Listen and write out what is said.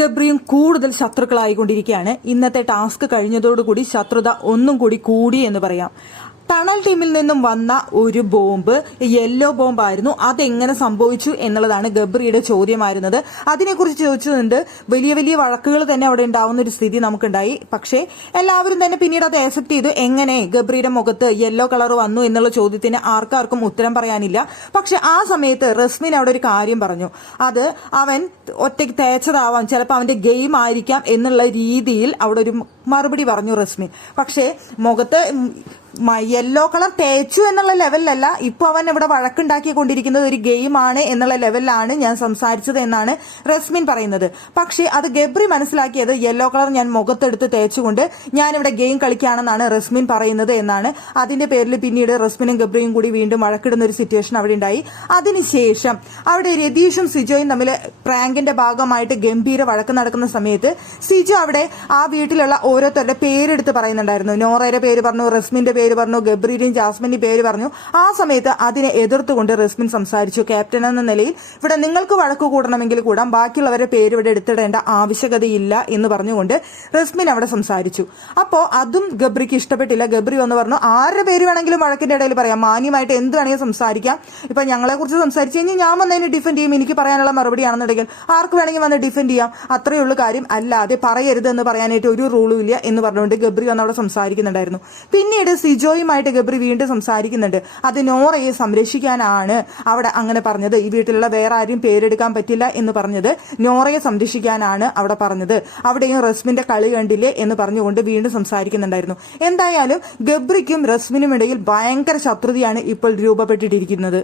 ഗബ്രിയും കൂടുതൽ ശത്രുക്കളായിക്കൊണ്ടിരിക്കുകയാണ്. ഇന്നത്തെ ടാസ്ക് കഴിഞ്ഞതോടുകൂടി ശത്രുത ഒന്നും കൂടി എന്ന് പറയാം. ടണൽ ടീമിൽ നിന്നും വന്ന ഒരു ബോംബ് യെല്ലോ ബോംബായിരുന്നു. അതെങ്ങനെ സംഭവിച്ചു എന്നുള്ളതാണ് ഗബ്രിയുടെ ചോദ്യമായിരുന്നത്. അതിനെക്കുറിച്ച് ചോദിച്ചതുണ്ട്. വലിയ വലിയ വഴക്കുകൾ തന്നെ അവിടെ ഉണ്ടാവുന്ന ഒരു സ്ഥിതി നമുക്കുണ്ടായി. പക്ഷേ എല്ലാവരും തന്നെ പിന്നീട് അത് ആക്സെപ്റ്റ് ചെയ്തു. എങ്ങനെ ഗബ്രിയുടെ മുഖത്ത് യെല്ലോ കളർ വന്നു എന്നുള്ള ചോദ്യത്തിന് ആർക്കാർക്കും ഉത്തരം പറയാനില്ല. പക്ഷെ ആ സമയത്ത് റസ്മിൻ അവിടെ ഒരു കാര്യം പറഞ്ഞു. അത് അവൻ ഒറ്റയ്ക്ക് തേച്ചതാവാം, ചിലപ്പോൾ അവന്റെ ഗെയിം ആയിരിക്കാം എന്നുള്ള രീതിയിൽ അവിടെ ഒരു മറുപടി പറഞ്ഞു റസ്മിൻ. പക്ഷേ മുഖത്ത് യെല്ലോ കളർ തേച്ചു എന്നുള്ള ലെവലിലല്ല, ഇപ്പൊ അവൻ ഇവിടെ വഴക്കുണ്ടാക്കിക്കൊണ്ടിരിക്കുന്നത് ഒരു ഗെയിമാണ് എന്നുള്ള ലെവലിലാണ് ഞാൻ സംസാരിച്ചത് എന്നാണ് റസ്മിൻ പറയുന്നത്. പക്ഷേ അത് ഗബ്രി മനസ്സിലാക്കിയത് യെല്ലോ കളർ ഞാൻ മുഖത്തെടുത്ത് തേച്ചുകൊണ്ട് ഞാനിവിടെ ഗെയിം കളിക്കുകയാണെന്നാണ് റസ്മിൻ പറയുന്നത് എന്നാണ്. അതിന്റെ പേരിൽ പിന്നീട് റസ്മിനും ഗബ്രിയും കൂടി വീണ്ടും വഴക്കിടുന്ന ഒരു സിറ്റുവേഷൻ അവിടെ ഉണ്ടായി. അതിനുശേഷം അവിടെ രതീഷും സിജോയും തമ്മിൽ പ്രാങ്കിന്റെ ഭാഗമായിട്ട് ഗംഭീര വഴക്ക് നടക്കുന്ന സമയത്ത് സിജോ അവിടെ ആ വീട്ടിലുള്ള ഓരോരുത്തരുടെ പേരെടുത്ത് പറയുന്നുണ്ടായിരുന്നു. നോറയുടെ പേര് പറഞ്ഞു, റസ്മിന്റെ പേര് പറഞ്ഞു, ഗബ്രിയുടെയും ജാസ്മിന്റെ പേര് പറഞ്ഞു. ആ സമയത്ത് അതിനെ എതിർത്തുകൊണ്ട് റസ്മിൻ സംസാരിച്ചു. ക്യാപ്റ്റൻ എന്ന നിലയിൽ ഇവിടെ നിങ്ങൾക്ക് വഴക്ക് കൂടണമെങ്കിൽ കൂടാം, ബാക്കിയുള്ളവരുടെ പേര് ഇവിടെ എടുത്തിടേണ്ട ആവശ്യകതയില്ല എന്ന് പറഞ്ഞുകൊണ്ട് റസ്മിൻ അവിടെ സംസാരിച്ചു. അപ്പോ അതും ഗബ്രിക്ക് ഇഷ്ടപ്പെട്ടില്ല. ഗബ്രി ഒന്ന് പറഞ്ഞു, ആരുടെ പേര് വേണമെങ്കിലും വഴക്കിന്റെ ഇടയിൽ പറയാം, മാന്യമായിട്ട് എന്ത് വേണമെങ്കിലും സംസാരിക്കാം. ഇപ്പൊ ഞങ്ങളെ കുറിച്ച് സംസാരിച്ചു കഴിഞ്ഞാൽ ഞാൻ വന്നതിന് ഡിഫെൻഡ് ചെയ്യും, എനിക്ക് പറയാനുള്ള മറുപടിയാണെന്നുണ്ടെങ്കിൽ ആർക്ക് വേണമെങ്കിൽ വന്ന് ഡിഫെൻഡ് ചെയ്യാം, അത്രയേ ഉള്ളൂ കാര്യം, അല്ലാതെ പറയരുത് എന്ന് പറയാനായിട്ട് ഒരു റൂളും ഇല്ല എന്ന് പറഞ്ഞുകൊണ്ട് ഗബ്രി വന്ന് അവിടെ സംസാരിക്കുന്നുണ്ടായിരുന്നു. പിന്നീട് സിജോയുമായിട്ട് ഗബ്രി വീണ്ടും സംസാരിക്കുന്നുണ്ട്. അത് നോറയെ സംരക്ഷിക്കാനാണ് അവിടെ അങ്ങനെ പറഞ്ഞത്. ഈ വീട്ടിലുള്ള വേറെ ആരും പേരെടുക്കാൻ പറ്റില്ല എന്ന് പറഞ്ഞത് നോറയെ സംരക്ഷിക്കാനാണ് അവിടെ പറഞ്ഞത്. അവിടെയും റസ്മിന്റെ കളി കണ്ടില്ലേ എന്ന് പറഞ്ഞുകൊണ്ട് വീണ്ടും സംസാരിക്കുന്നുണ്ടായിരുന്നു. എന്തായാലും ഗബ്രിക്കും റസ്മിനും ഇടയിൽ ഭയങ്കര ശത്രുതയാണ് ഇപ്പോൾ രൂപപ്പെട്ടിട്ടിരിക്കുന്നത്.